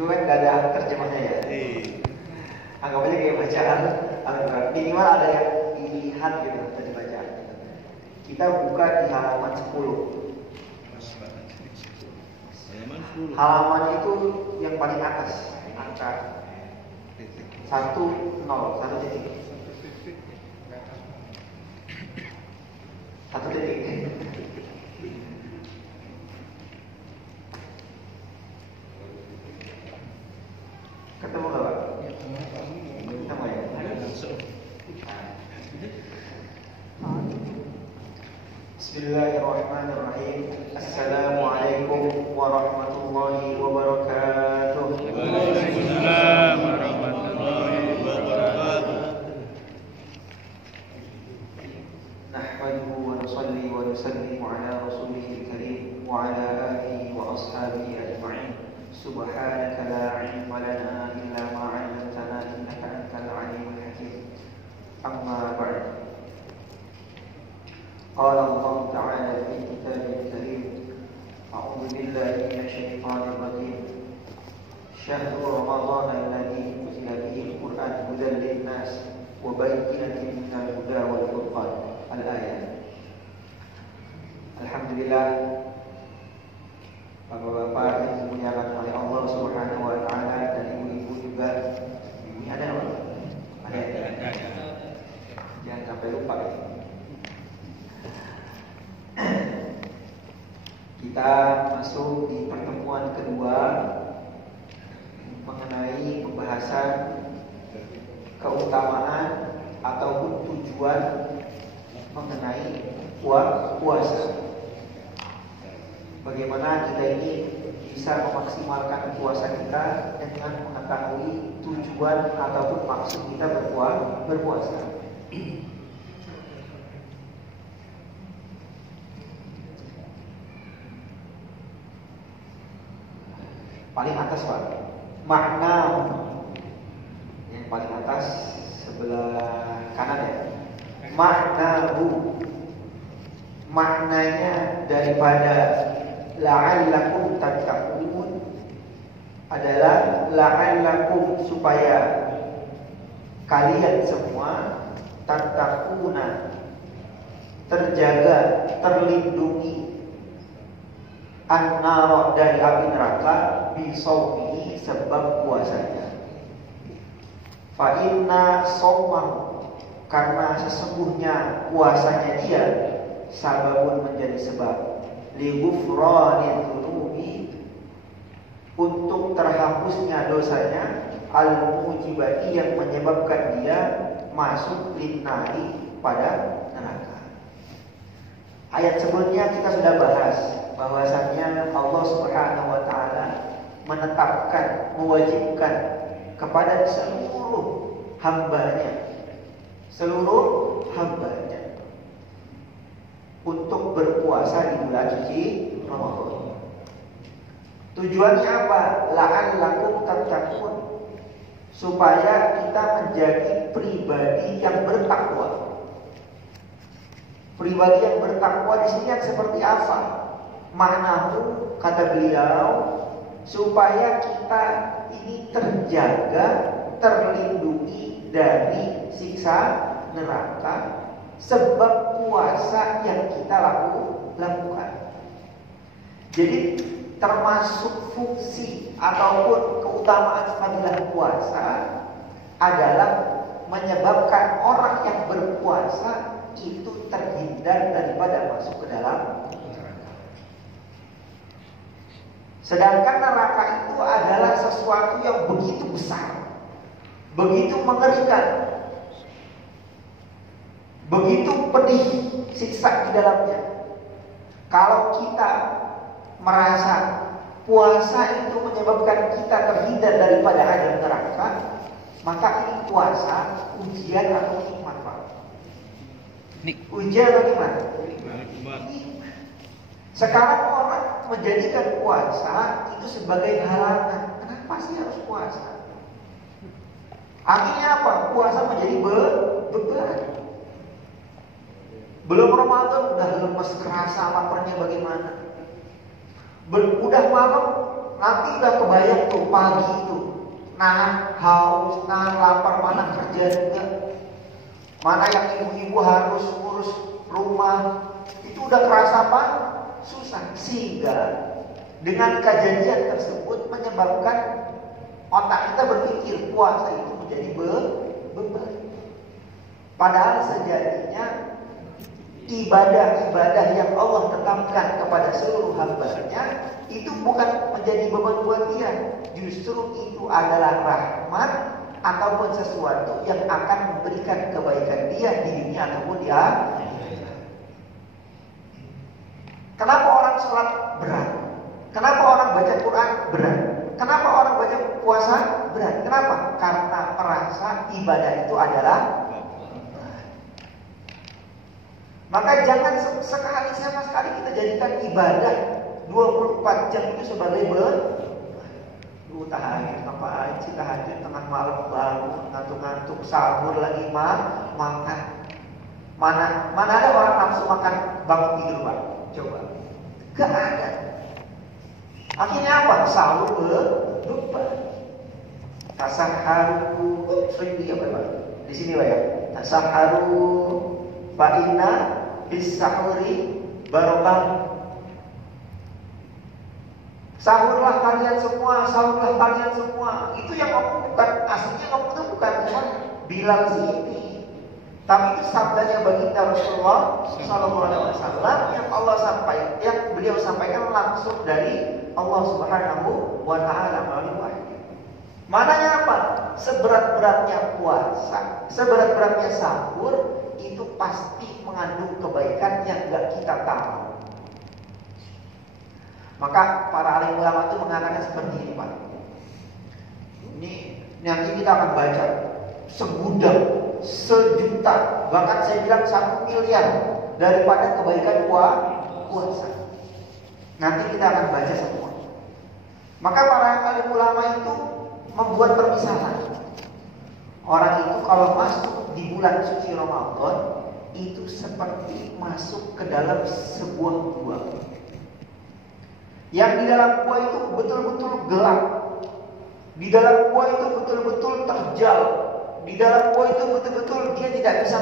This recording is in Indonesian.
Cuma kan nggak ada terjemahnya ya. Anggap aja kayak bacaan Al-Quran. Minimal ada yang dilihat gitu tadi bacaan. Kita buka di halaman 10. Halaman itu yang paling atas, angka 1 0 1 titik. 1 titik. Ketemu nggak Pak? Ketemu ya? Bismillahirrahmanirrahim. Assalamualaikum warahmatullahi wabarakatuh. Waalaikumsalam warahmatullahi wabarakatuh. Nahmaduhu wa nusalli wa nusallimu ala rasulihil karim wa ala alihi wa ashabihi ajma'in. Subhanaka la ilma lana illa ma 'allamtana innaka antal alimul hakim. Amma ba'd. Qala Allah ta'ala fi kitabil karim. A'udzu billahi minasyaitonir rajim. Syahrul Ramadhan alladzi unzila fihi al-Qur'an hudan lin-nas wa bayyinatin minal huda wal furqan. Al-ayat. Alhamdulillah, Bapak-bapak yang dimuliakan oleh Allah Subhanahu wa taala dan ibu-ibu juga. Ibunya ada apa? Ada. Jangan sampai lupa ya. Kita masuk di pertemuan kedua mengenai pembahasan keutamaan ataupun tujuan mengenai puasa. Bagaimana kita ini bisa memaksimalkan puasa kita dengan mengetahui tujuan ataupun maksud kita berpuasa. Paling atas Pak, makna yang paling atas sebelah kanan ya. Maknanya daripada la'allakum tattaqun adalah la'allakum supaya kalian semua tattaquna terjaga, terlindungi an-nar dari api neraka bisaumihi sebab puasanya. Fa inna saumahu karena sesungguhnya puasanya dia sababun menjadi sebab lighufranil dzunubi untuk terhapusnya dosanya al-mujibati yang menyebabkan dia masuk linnari pada neraka. Ayat sebelumnya kita sudah bahas bahwasannya Allah Subhanahu wa taala menetapkan, mewajibkan kepada seluruh hambanya untuk berpuasa di bulan suci Ramadan. Tujuannya apa? La'allakum tattaqun, supaya kita menjadi pribadi yang bertakwa. Pribadi yang bertakwa di sini seperti apa? Maknahu kata beliau supaya kita ini terjaga, terlindungi dari siksa neraka sebab puasa yang kita lakukan. Jadi termasuk fungsi ataupun keutamaan fadilah puasa adalah menyebabkan orang yang berpuasa itu terhindar daripada masuk ke dalam neraka. Sedangkan neraka itu adalah sesuatu yang begitu besar, begitu mengerikan, begitu pedih siksa di dalamnya. Kalau kita merasa puasa itu menyebabkan kita terhindar daripada adab neraka, maka ini puasa ujian atau nikmat Pak? Ujian atau nikmat? Sekarang orang menjadikan puasa itu sebagai halangan. Kenapa sih harus puasa? Akhirnya apa? Puasa menjadi beban. Belum Ramadan udah lemes, kerasa laparnya bagaimana. Udah malam nanti udah kebayang tuh pagi itu nahan haus, nahan lapar, mana kerja juga, mana yang ibu-ibu harus urus rumah, itu udah kerasa apa? Susah. Sehingga dengan kejadian tersebut menyebabkan otak kita berpikir puasa itu menjadi beban. Padahal sejatinya ibadah-ibadah yang Allah tetapkan kepada seluruh hamba-Nya itu bukan menjadi beban buat dia. Justru itu adalah rahmat ataupun sesuatu yang akan memberikan kebaikan dia di dunia ataupun di akhirat. Kenapa orang sholat berat? Kenapa orang baca Quran berat? Kenapa orang baca puasa berat? Kenapa? Karena merasa ibadah itu adalah. Maka jangan sekali sama sekali kita jadikan ibadah 24 jam itu sebagai tahajud apa aja, tahajud tengah malam bangun, ngantuk-ngantuk, sahur lagi makan. Mana ada orang nafsu makan bangun tidur, Pak? Coba. Gak ada. Akhirnya apa? Sahur lupa. Tasaharu, di apa, Pak? Di sini, Pak ya. Tasaharu fa'inna bis-sahuri barokah. Sahurlah kalian semua, sahurlah kalian semua. Itu yang ngomong bukan, aslinya ngomong itu bukan cuma Bilal sini, tapi itu sabdanya baginda Rasulullah SAW yang Allah sampaikan, yang beliau sampaikan langsung dari Allah Subhanahu wa Ta'ala melalui wahyu. Mananya apa? Seberat-beratnya puasa, seberat-beratnya sahur, itu pasti mengandung kebaikan yang gak kita tahu. Maka para alim ulama itu mengatakan seperti ini, Pak. Ini nanti kita akan baca segudang, sejuta, bahkan saya bilang 1 miliar daripada kebaikan puasa. Nanti kita akan baca semua. Maka para alim ulama itu membuat permisalan. Orang itu kalau masuk di bulan suci Ramadan itu seperti masuk ke dalam sebuah gua. Yang di dalam gua itu betul-betul gelap. Di dalam gua itu betul-betul terjal. Di dalam gua itu betul-betul dia tidak bisa